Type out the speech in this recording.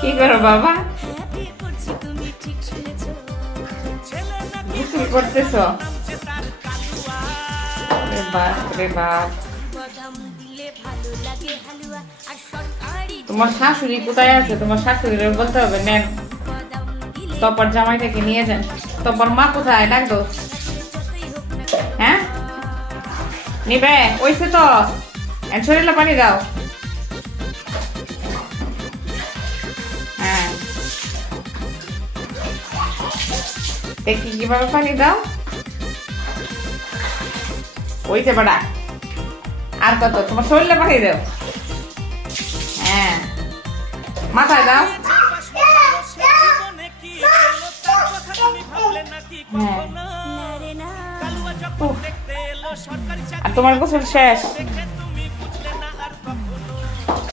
কি করো বাবা? গোসল করতেছো? রে বাপ রে বাপ। তোমার শাশুড়ি কোথায় আছে? তোমার শাশুড়ির বলতে হবে নেন তপর জামাইটাকে নিয়ে যান। তপর মা কোথায়? ডাক দো। হ্যাঁ নিবে ওইসে তো শরীরে পানি দাও। হ্যাঁ দেখি কিভাবে পানি দাও। ওইতে বাড়া আর কত? তোমার শরীরে পানি দাও। হ্যাঁ মাথায় দাও। হ্যাঁ আর তোমার গোসল শেষ?